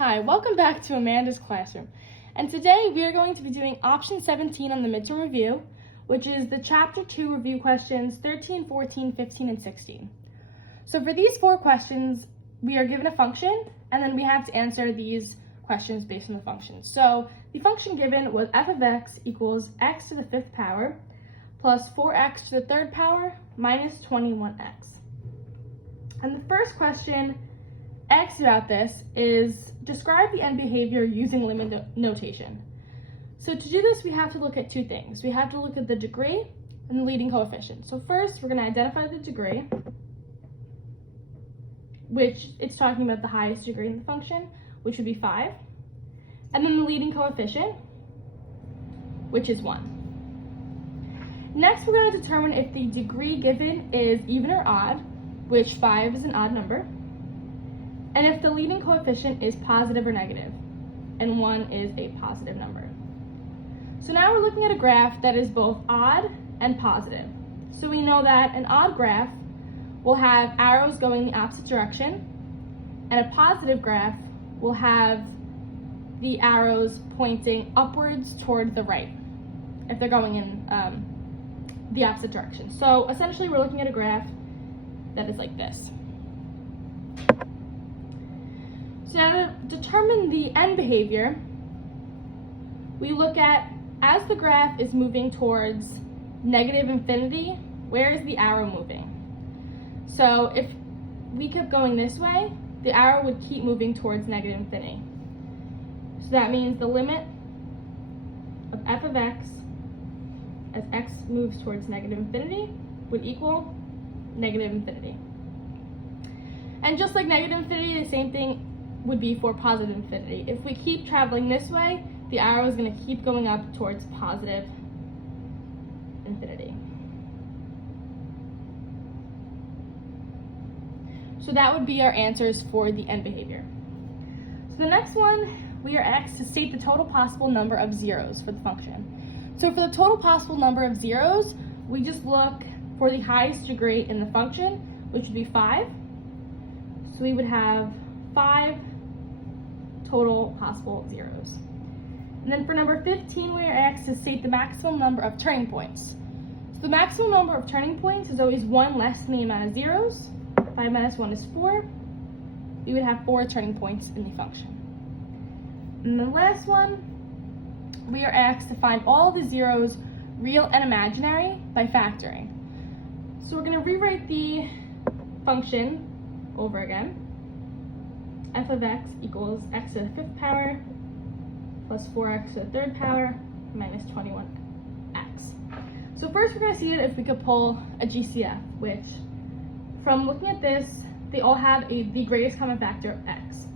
Hi, welcome back to Amanda's Classroom. And today we are going to be doing option 17 on the midterm review, which is the chapter 2 review questions 13, 14, 15, and 16. So for these 4 questions, we are given a function, and then we have to answer these questions based on the function. So the function given was f of x equals x to the 5th power plus 4x to the 3rd power minus 21x. And the first question asked about this is describe the end behavior using limit notation. So to do this, we have to look at 2 things. We have to look at the degree and the leading coefficient. So first, we're going to identify the degree, which it's talking about the highest degree in the function, which would be 5. And then the leading coefficient, which is 1. Next, we're going to determine if the degree given is even or odd, which 5 is an odd number, and if the leading coefficient is positive or negative, and 1 is a positive number. So now we're looking at a graph that is both odd and positive. So we know that an odd graph will have arrows going the opposite direction, and a positive graph will have the arrows pointing upwards toward the right, if they're going in the opposite direction. So essentially we're looking at a graph that is like this. So now to determine the end behavior, we look at, as the graph is moving towards negative infinity, where is the arrow moving? So if we kept going this way, the arrow would keep moving towards negative infinity. So that means the limit of f of x as x moves towards negative infinity would equal negative infinity. And just like negative infinity, the same thing would be for positive infinity. If we keep traveling this way, the arrow is going to keep going up towards positive infinity. So that would be our answers for the end behavior. So the next one, we are asked to state the total possible number of zeros for the function. So for the total possible number of zeros, we just look for the highest degree in the function, which would be 5. So we would have 5 total possible zeros. And then for number 15, we are asked to state the maximum number of turning points. So the maximum number of turning points is always 1 less than the amount of zeros. 5 minus 1 is 4. We would have 4 turning points in the function. And the last one, we are asked to find all the zeros, real and imaginary, by factoring. So we're going to rewrite the function over again. F of x equals x to the 5th power plus 4x to the 3rd power minus 21x. So first we're going to see if we could pull a GCF, which from looking at this, they all have the greatest common factor of x.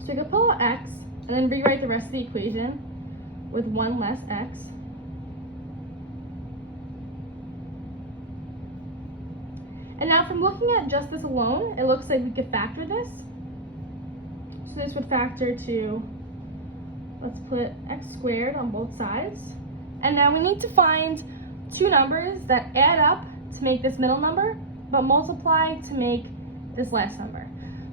So we could pull out x and then rewrite the rest of the equation with 1 less x. And now from looking at just this alone, it looks like we could factor this. So this would factor to, let's put x squared on both sides. And now we need to find 2 numbers that add up to make this middle number, but multiply to make this last number.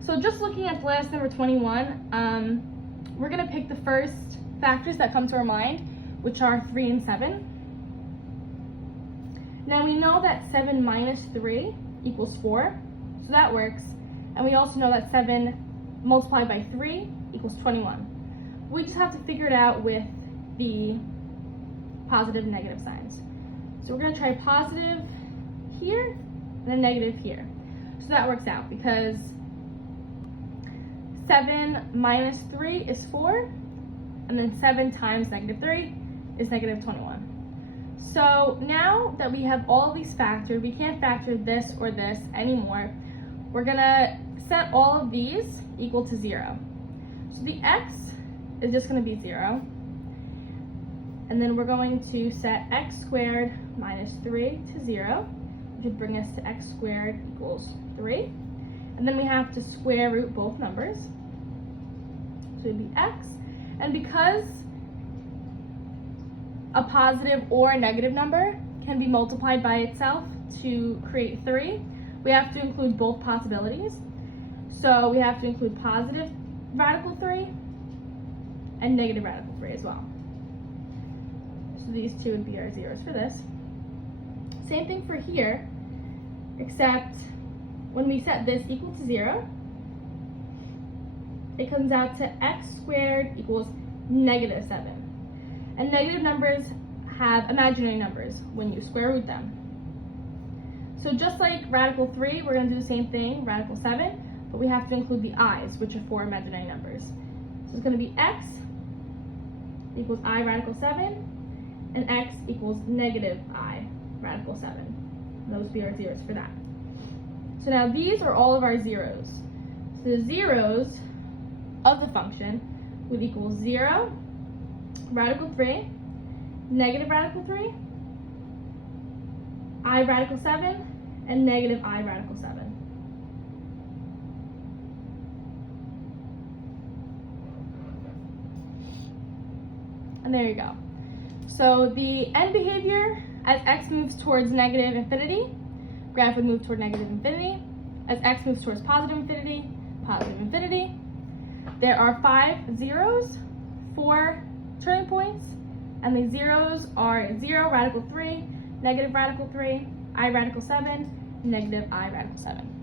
So just looking at the last number 21, we're going to pick the first factors that come to our mind, which are 3 and 7. Now we know that 7 minus 3 equals 4, so that works. And we also know that 7 multiplied by 3 equals 21. We just have to figure it out with the positive and negative signs. So we're going to try positive here and then negative here. So that works out because 7 minus 3 is 4, and then 7 times negative 3 is negative 21. So now that we have all these factors, we can't factor this or this anymore. We're going to set all of these equal to 0. So the x is just going to be 0. And then we're going to set x squared minus 3 to 0, which would bring us to x squared equals 3. And then we have to square root both numbers. So it would be x. And because a positive or a negative number can be multiplied by itself to create 3, we have to include both possibilities. So we have to include positive radical 3 and negative radical 3 as well. So these two would be our zeros for this. Same thing for here, except when we set this equal to 0, it comes out to x squared equals negative 7. And negative numbers have imaginary numbers when you square root them. So just like radical 3, we're going to do the same thing, radical 7, but we have to include the i's, which are 4 imaginary numbers. So it's going to be x equals I radical 7, and x equals negative I radical 7. And those would be our zeros for that. So now these are all of our zeros. So the zeros of the function would equal 0, radical 3, negative radical 3, I radical 7, and negative I radical 7. And there you go. So the end behavior, as x moves towards negative infinity, graph would move toward negative infinity. As x moves towards positive infinity, positive infinity. There are 5 zeros, 4 turning points, and the zeros are 0, radical 3, negative radical 3, I radical 7, negative I radical 7.